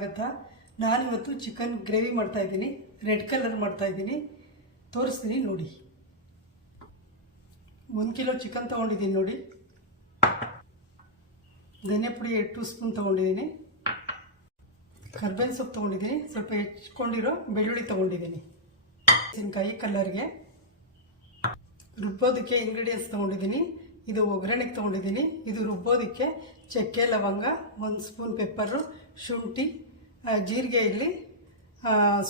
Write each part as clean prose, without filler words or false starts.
ಸ್ವಾಗತ. ನಾನಿವತ್ತು chicken gravy ಮಾಡ್ತಾಯಿದ್ದೀನಿ. ರೆಡ್ ಕಲರ್ ಮಾಡ್ತಾಯಿದ್ದೀನಿ, ತೋರಿಸ್ತೀನಿ ನೋಡಿ. 1 ಕಿಲೋ ಚಿಕನ್ ತೊಗೊಂಡಿದ್ದೀನಿ ನೋಡಿ. ಧನಿಯಾ ಪುಡಿ 2 ಸ್ಪೂನ್ ತೊಗೊಂಡಿದ್ದೀನಿ. ಕರ್ಬೇವಿನ ಸೊಪ್ಪು ತೊಗೊಂಡಿದ್ದೀನಿ. ಸ್ವಲ್ಪ ಹೆಚ್ಚಿಕೊಂಡಿರೋ ಬೆಳ್ಳುಳ್ಳಿ ತೊಗೊಂಡಿದ್ದೀನಿ. ಮೆಣಸಿನಕಾಯಿ ಕಲರ್ಗೆ. ರುಬ್ಬೋದಕ್ಕೆ ಇಂಗ್ರೀಡಿಯೆಂಟ್ಸ್ ತೊಗೊಂಡಿದ್ದೀನಿ. ಇದು ಒಗ್ಗರಣೆಗೆ ತೊಗೊಂಡಿದ್ದೀನಿ. ಇದು ರುಬ್ಬೋದಕ್ಕೆ ಚಕ್ಕೆ, ಲವಂಗ, 1 ಸ್ಪೂನ್ ಪೆಪ್ಪರು, ಶುಂಠಿ, ಜೀರಿಗೆ, ಇಲ್ಲಿ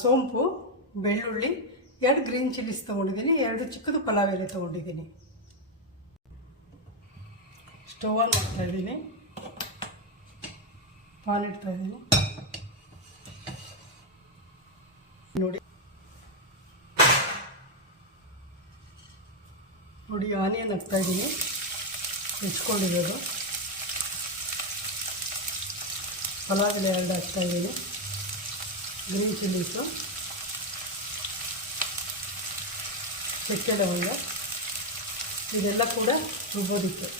ಸೋಂಪು, ಬೆಳ್ಳುಳ್ಳಿ, 2 ಗ್ರೀನ್ ಚಿಲ್ಲೀಸ್ ತೊಗೊಂಡಿದ್ದೀನಿ. 2 ಚಿಕ್ಕದು ಪಲಾವ್ ಎಲೆ ತೊಗೊಂಡಿದ್ದೀನಿ. ಸ್ಟವ್ ಆನ್ ಮಾಡ್ತಾಯಿದ್ದೀನಿ. ಪಾನ್ ಇಡ್ತಾಯಿದ್ದೀನಿ ನೋಡಿ. ಆನಿಯನ್ ಹಾಕ್ತಾಯಿದ್ದೀನಿ, ಹೆಚ್ಕೊಂಡಿರೋದು. ಪಲಾವ್ ಎಲೆ 2 ಹಾಕ್ತಾಯಿದ್ದೀನಿ. ಗ್ರೀನ್ ಚಿಲ್ಲೀಸು, ಚಕ್ಕೆ, ಲವಂಗ, ಇದೆಲ್ಲ ಕೂಡ ರುಬ್ಬೋದಿಕ್ಕೆ.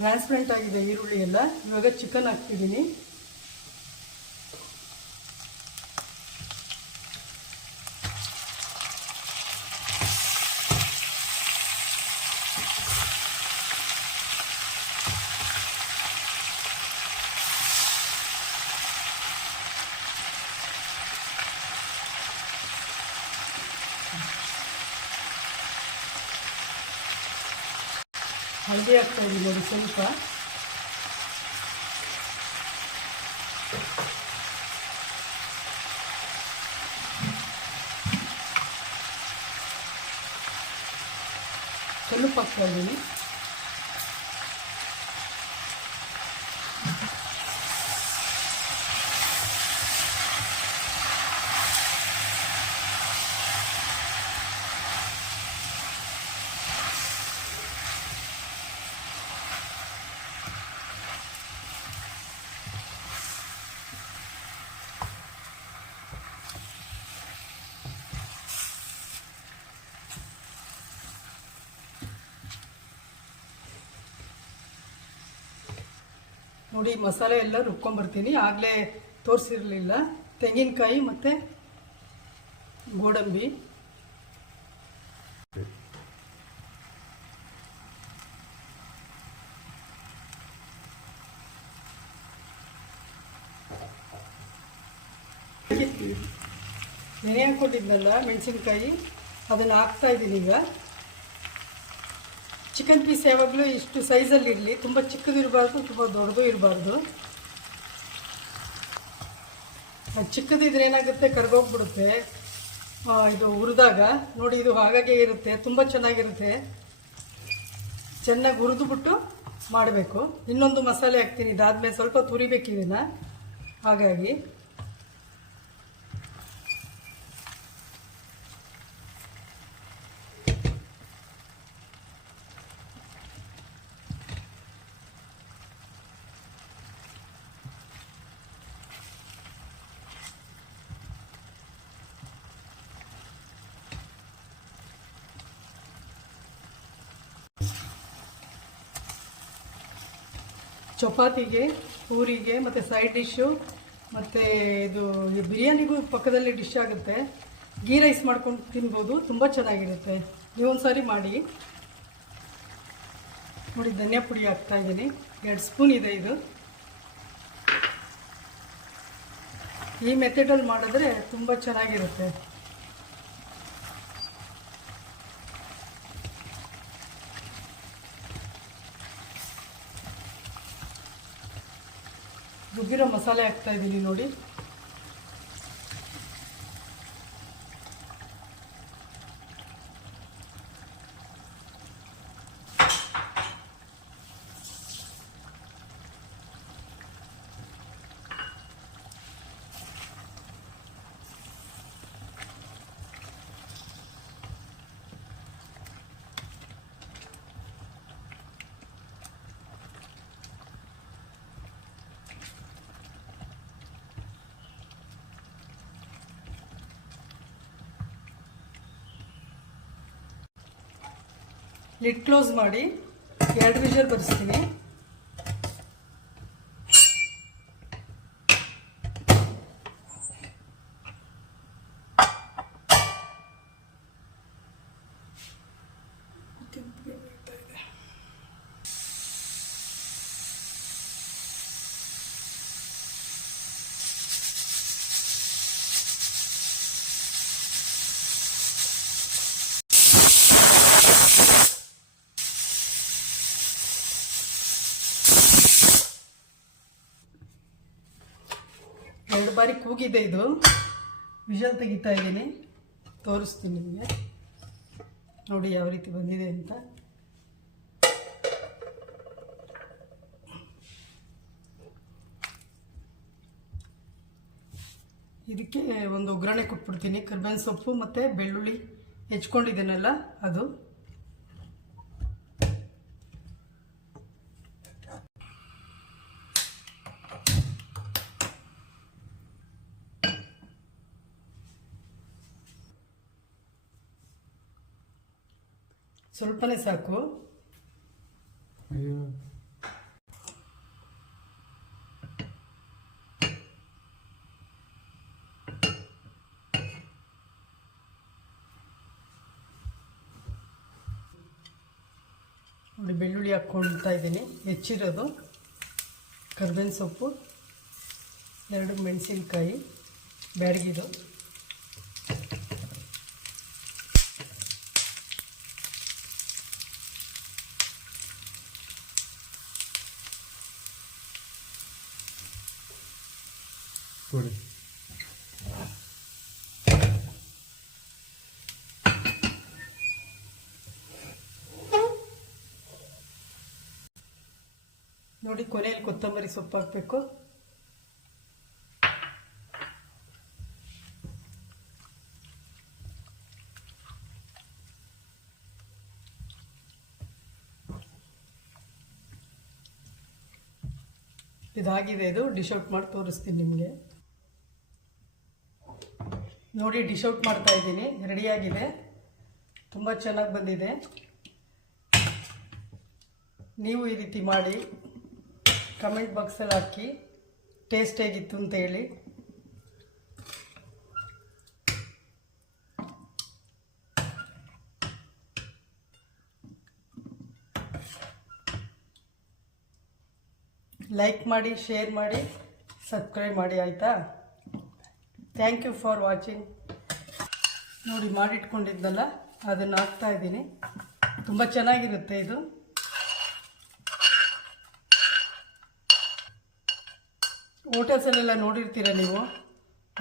ಟ್ರಾನ್ಸ್ಪರೆಂಟ್ ಆಗಿದೆ ಈರುಳ್ಳಿ ಎಲ್ಲ. ಇವಾಗ ಚಿಕನ್ ಹಾಕ್ತಿದ್ದೀನಿ. ಹಳದಿ ಹಾಕ್ತಾಯಿದ್ದೀನಿ ನೋಡಿ ಸ್ವಲ್ಪ. ಸ್ವಲ್ಪ ಹಾಕ್ತಾಯಿದ್ದೀನಿ. ನೋಡಿ, ಮಸಾಲೆ ಎಲ್ಲ ರುಬ್ಕೊಂಬರ್ತೀನಿ. ಆಗಲೇ ತೋರಿಸಿರಲಿಲ್ಲ. ತೆಂಗಿನಕಾಯಿ ಮತ್ತು ಗೋಡಂಬಿ, ನೆನೆ ಹಾಕ್ಕೊಟ್ಟಿದ್ನಲ್ಲ ಮೆಣಸಿನ್ಕಾಯಿ, ಅದನ್ನು ಹಾಕ್ತಾಯಿದ್ದೀನಿ ಈಗ. ಚಿಕನ್ ಪೀಸ್ ಯಾವಾಗಲೂ ಇಷ್ಟು ಸೈಜಲ್ಲಿ ಇರಲಿ. ತುಂಬ ಚಿಕ್ಕದು ಇರಬಾರ್ದು, ತುಂಬ ದೊಡ್ಡದು ಇರಬಾರ್ದು. ಚಿಕ್ಕದಿದ್ರೆ ಏನಾಗುತ್ತೆ, ಕರ್ಗೋಗ್ಬಿಡುತ್ತೆ ಇದು ಹುರಿದಾಗ. ನೋಡಿ, ಇದು ಹಾಗಾಗೆ ಇರುತ್ತೆ, ತುಂಬ ಚೆನ್ನಾಗಿರುತ್ತೆ. ಚೆನ್ನಾಗಿ ಹುರಿದುಬಿಟ್ಟು ಮಾಡಬೇಕು. ಇನ್ನೊಂದು ಮಸಾಲೆ ಹಾಕ್ತೀನಿ, ಇದಾದಮೇಲೆ ಸ್ವಲ್ಪ ತುರಿಬೇಕು ಇದನ್ನು. ಹಾಗಾಗಿ ಚಪಾತಿಗೆ, ಪೂರಿಗೆ ಮತ್ತು ಸೈಡ್ ಡಿಶ್ಶು, ಮತ್ತು ಇದು ಬಿರಿಯಾನಿಗೂ ಪಕ್ಕದಲ್ಲಿ ಡಿಶ್ ಆಗುತ್ತೆ. ಗೀ ರೈಸ್ ಮಾಡ್ಕೊಂಡು ತಿನ್ಬೋದು, ತುಂಬ ಚೆನ್ನಾಗಿರುತ್ತೆ. ನೀವೊಂದು ಸಾರಿ ಮಾಡಿ ನೋಡಿ. ಧನಿಯಾ ಪುಡಿ ಹಾಕ್ತಾಯಿದ್ದೀನಿ, 2 ಸ್ಪೂನ್ ಇದೆ ಇದು. ಈ ಮೆಥಡಲ್ಲಿ ಮಾಡಿದ್ರೆ ತುಂಬ ಚೆನ್ನಾಗಿರುತ್ತೆ. ರುಬ್ಬಿರೋ ಮಸಾಲೆ ಹಾಕ್ತಾಯಿದ್ದೀನಿ ನೋಡಿ. ಲಿಡ್ ಕ್ಲೋಸ್ ಮಾಡಿ 2 ವಿಷಲ್ ಬರೆಸ್ತೀನಿ. ಎರಡು ಬಾರಿ ಕೂಗಿದೆ, ಇದು ವಿಷಲ್ ತೆಗಿತಾ ಇದ್ದೀನಿ, ತೋರಿಸ್ತೀನಿ ನಿಮಗೆ. ನೋಡಿ ಯಾವ ರೀತಿ ಬಂದಿದೆ ಅಂತ. ಇದಕ್ಕೆ ಒಂದು ಒಗ್ಗರಣೆ ಕೊಟ್ಬಿಡ್ತೀನಿ. ಕರಿಬೇವಿನ ಸೊಪ್ಪು ಮತ್ತು ಬೆಳ್ಳುಳ್ಳಿ ಹೆಚ್ಕೊಂಡಿದ್ದೇನಲ್ಲ ಅದು. ಸ್ವಲ್ಪನೇ ಸಾಕು. ನೋಡಿ ಬೆಳ್ಳುಳ್ಳಿ ಹಾಕ್ಕೊಳ್ತಾ ಇದ್ದೀನಿ, ಹೆಚ್ಚಿರೋದು. ಕರಿಬೇವಿನ ಸೊಪ್ಪು, 2 ಮೆಣಸಿನ್ಕಾಯಿ ಬ್ಯಾಡಗಿದು, ಕೊಡಿ. ನೋಡಿ ಕೊನೆಯಲ್ಲಿ ಕೊತ್ತಂಬರಿ ಸೊಪ್ಪು ಹಾಕಬೇಕು. ಇದಾಗಿದೆ, ಇದು ಡಿಶ್ ಔಟ್ ಮಾಡಿ ತೋರಿಸ್ತೀನಿ ನಿಮಗೆ. ನೋಡಿ ಡಿಶ್ ಔಟ್ ಮಾಡ್ತಾ ಇದ್ದೀನಿ, ರೆಡಿಯಾಗಿದೆ, ತುಂಬ ಚೆನ್ನಾಗಿ ಬಂದಿದೆ. ನೀವು ಈ ರೀತಿ ಮಾಡಿ ಕಮೆಂಟ್ ಬಾಕ್ಸಲ್ಲಿ ಹಾಕಿ ಟೇಸ್ಟ್ ಹೇಗಿತ್ತು ಅಂತ ಹೇಳಿ. ಲೈಕ್ ಮಾಡಿ, ಶೇರ್ ಮಾಡಿ, ಸಬ್ಸ್ಕ್ರೈಬ್ ಮಾಡಿ, ಆಯಿತಾ? Thank you for watching. ನೋಡಿ ಮಾಡಿಟ್ಕೊಂಡಿದ್ದಲ್ಲ ಅದನ್ನು ಹಾಕ್ತಾ ಇದ್ದೀನಿ. ತುಂಬ ಚೆನ್ನಾಗಿರುತ್ತೆ ಇದು. ಹೋಟೆಲ್ಸಲ್ಲೆಲ್ಲ ನೋಡಿರ್ತೀರ ನೀವು,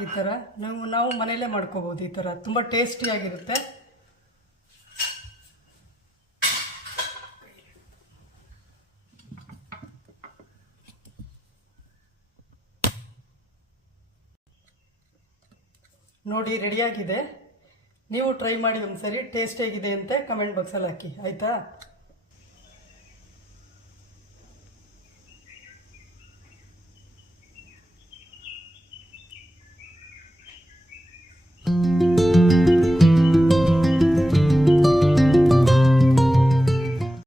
ಈ ಥರ ನಾವು ಮನೆಯಲ್ಲೇ ಮಾಡ್ಕೋಬೋದು. ಈ ಥರ ತುಂಬ ಟೇಸ್ಟಿಯಾಗಿರುತ್ತೆ. ನೋಡಿ ರೆಡಿಯಾಗಿದೆ. ನೀವು ಟ್ರೈ ಮಾಡಿ ಒಂದ್ಸರಿ, ಟೇಸ್ಟ್ ಹೇಗಿದೆ ಅಂತ ಕಮೆಂಟ್ ಬಾಕ್ಸಲ್ಲಿ ಹಾಕಿ, ಆಯಿತಾ?